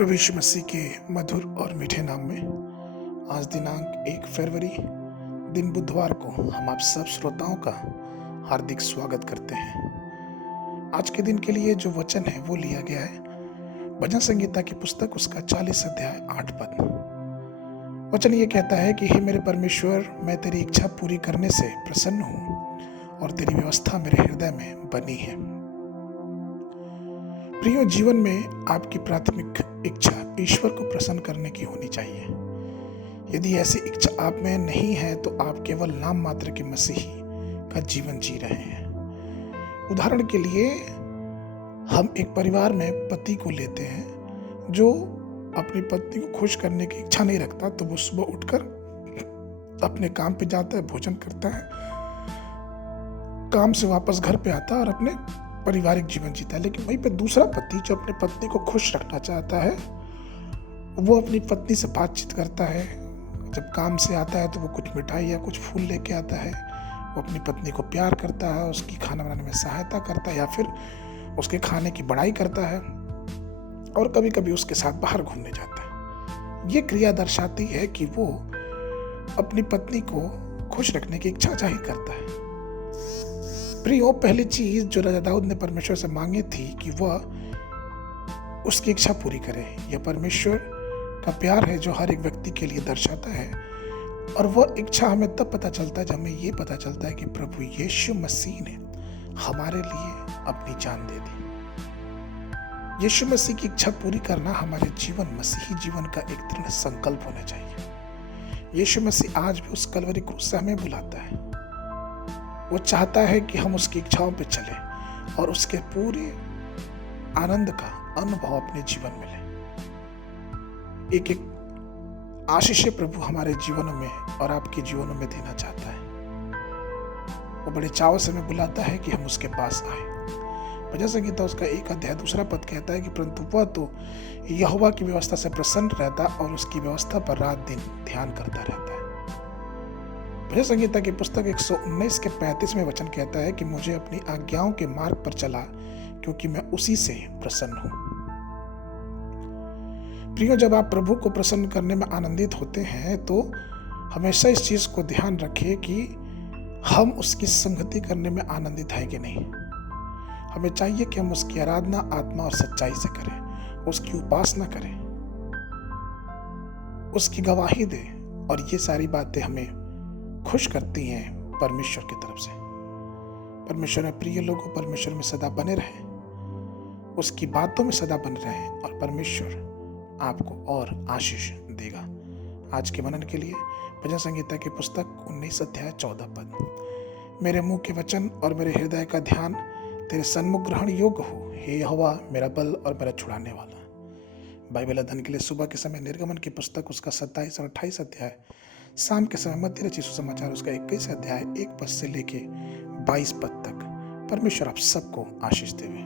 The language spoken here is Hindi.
प्रभु यीशु मसीह के मधुर और मीठे नाम में आज दिनांक 1 फरवरी दिन बुधवार को हम आप सब श्रोताओं का हार्दिक स्वागत करते हैं। आज के दिन के लिए जो वचन है वो लिया गया है भजन संगीता की पुस्तक उसका 40 अध्याय 8 पद। वचन ये कहता है कि हे मेरे परमेश्वर, मैं तेरी इच्छा पूरी करने से प्रसन्न हूँ और तेरी व्यवस्था मेरे हृदय में बनी है। प्रियो, जीवन में आपकी प्राथमिक इच्छा ईश्वर को प्रसन्न करने की होनी चाहिए। यदि ऐसी इच्छा आप में नहीं है तो आप केवल नाम मात्र के मसीही का जीवन जी रहे हैं। उदाहरण के लिए हम एक परिवार में पति को लेते हैं जो अपनी पत्नी को खुश करने की इच्छा नहीं रखता, तो वो सुबह उठकर अपने काम पे जाता है, भोजन करता है, काम से वापस घर पे आता है और अपने पारिवारिक जीवन जीता है। लेकिन वहीं पे दूसरा पति जो अपनी पत्नी को खुश रखना चाहता है, वो अपनी पत्नी से बातचीत करता है। जब काम से आता है तो वो कुछ मिठाई या कुछ फूल लेके आता है। वो अपनी पत्नी को प्यार करता है, उसकी खाना बनाने में सहायता करता है या फिर उसके खाने की बड़ाई करता है और कभी कभी उसके साथ बाहर घूमने जाता है। ये क्रिया दर्शाती है कि वो अपनी पत्नी को खुश रखने की इच्छा जाहिर करता है। प्रियो, पहली चीज जो राजा दाऊद ने परमेश्वर से मांगी थी कि वह उसकी इच्छा पूरी करे। यह परमेश्वर का प्यार है जो हर एक व्यक्ति के लिए दर्शाता है, और वह इच्छा हमें तब पता चलता है जब हमें ये पता चलता है कि प्रभु यीशु मसीह ने हमारे लिए अपनी जान दे दी। यीशु मसीह की इच्छा पूरी करना हमारे जीवन, मसीही जीवन का एक दृढ़ संकल्प होना चाहिए। यीशु मसीह आज भी उस कलवरी क्रूस से हमें बुलाता है। वो चाहता है कि हम उसकी इच्छाओं पे चलें और उसके पूरे आनंद का अनुभव अपने जीवन में लें। एक एक आशीष प्रभु हमारे जीवनों में और आपके जीवनों में देना चाहता है। वो बड़े चाव से हमें बुलाता है कि हम उसके पास आए। भजन संगीता उसका 1 अध्याय 2 पद कहता है कि परंतु वह तो यहोवा की व्यवस्था से प्रसन्न रहता और उसकी व्यवस्था पर रात दिन ध्यान करता रहता है। भजन संगीता की पुस्तक 119 के 35वें वचन कहता है कि मुझे अपनी आज्ञाओं के मार्ग पर चला क्योंकि मैं उसी से प्रसन्न हूं। प्रियो, जब आप प्रभु को प्रसन्न करने में आनंदित होते हैं तो हमेशा इस चीज को ध्यान रखिए कि हम उसकी संगति करने में आनंदित है कि नहीं। हमें चाहिए कि हम उसकी आराधना आत्मा और सच्चाई से करें, उसकी उपासना करें, उसकी गवाही दें, और ये सारी बातें हमें खुश करती हैं परमेश्वर की तरफ से। परमेश्वर में प्रिय लोगों, परमेश्वर में सदा बने रहें, उसकी बातों में सदा बने रहें और परमेश्वर आपको और आशीष देगा। आज के मनन के लिए भजन संगीता की पुस्तक 19 अध्याय 14 पद। मेरे मुंह के वचन और मेरे हृदय का ध्यान तेरे सन्मुख ग्रहण योग्य हो, हे यहोवा मेरा बल और मेरा छुड़ाने वाला। बाइबल अध्ययन के लिए सुबह के समय निर्गमन की पुस्तक उसका 27 और 28 अध्याय, शाम के समय मध्य रचित सुसमाचार उसका 21 अध्याय 1 पद से लेके 22 पद तक। परमेश्वर आप सबको आशीष देवे।